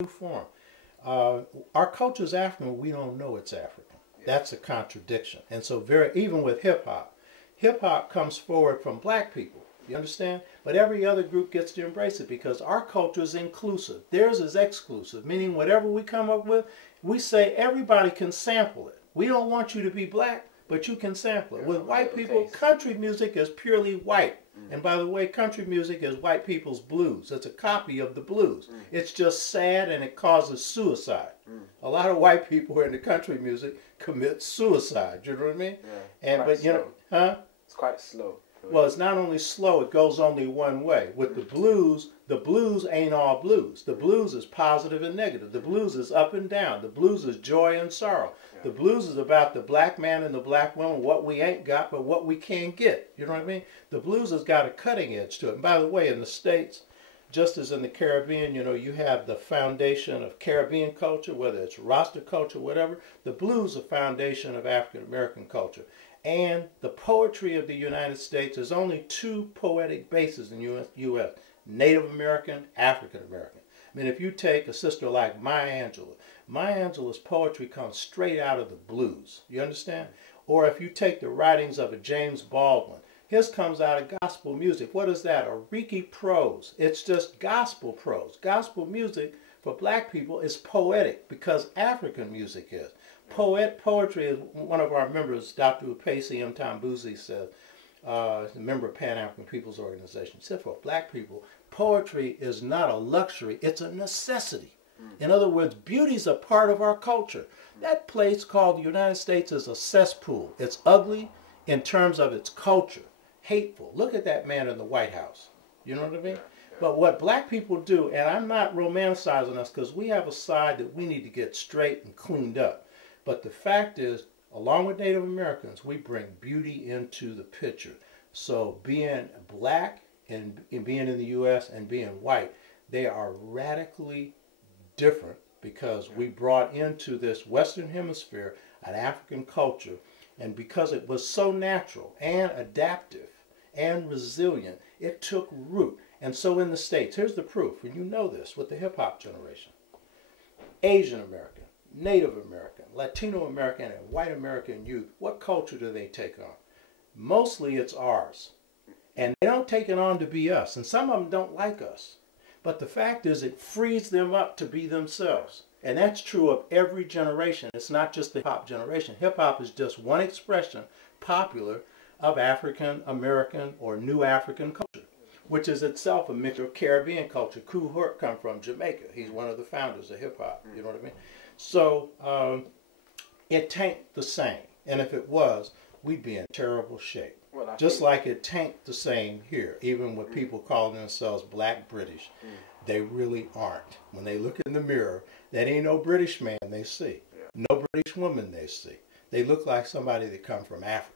new form. Our culture is African, we don't know it's African. That's a contradiction. And so even with hip hop comes forward from black people. You understand? But every other group gets to embrace it because our culture is inclusive. Theirs is exclusive, meaning whatever we come up with, we say everybody can sample it. We don't want you to be black, but you can sample it. With white people, country music is purely white. And by the way, country music is white people's blues. It's a copy of the blues. It's just sad and it causes suicide. A lot of white people in the country music commit suicide. You know what I mean? Yeah, but you know, huh? It's quite slow. Well, it's not only slow, it goes only one way. With the blues ain't all blues. The blues is positive and negative. The blues is up and down. The blues is joy and sorrow. The blues is about the black man and the black woman, what we ain't got, but what we can get. You know what I mean? The blues has got a cutting edge to it. And by the way, in the States, just as in the Caribbean, you know, you have the foundation of Caribbean culture, whether it's Rasta culture, whatever. The blues is a foundation of African American culture. And the poetry of the United States, there's only two poetic bases in the U.S. Native American, African American. I mean, if you take a sister like Maya Angelou's poetry comes straight out of the blues. You understand? Or if you take the writings of a James Baldwin, his comes out of gospel music. What is that? A Riki prose. It's just gospel prose. Gospel music for black people is poetic because African music is. Poetry is one of our members, Dr. Upesi Mtambuzi says, a member of Pan-African People's Organization, said for black people, poetry is not a luxury, it's a necessity. In other words, beauty is a part of our culture. That place called the United States is a cesspool. It's ugly in terms of its culture, hateful. Look at that man in the White House. You know what I mean? But what black people do, and I'm not romanticizing us because we have a side that we need to get straight and cleaned up. But the fact is, along with Native Americans, we bring beauty into the picture. So being black and being in the U.S. and being white, they are radically different because we brought into this Western Hemisphere an African culture. And because it was so natural and adaptive and resilient, it took root. And so in the States, here's the proof, and you know this with the hip-hop generation. Asian American, Native American, Latino American, and white American youth, what culture do they take on? Mostly it's ours. And they don't take it on to be us. And some of them don't like us. But the fact is it frees them up to be themselves. And that's true of every generation. It's not just the hip-hop generation. Hip-hop is just one expression, popular, of African American or New African culture, which is itself a mixture of Caribbean culture. Kool Herc come from Jamaica. He's one of the founders of hip-hop. You know what I mean? So it tanked the same. And if it was, we'd be in terrible shape. Well, just like it tanked the same here, even with people calling themselves black British. They really aren't. When they look in the mirror, that ain't no British man they see. No British woman they see. They look like somebody that come from Africa.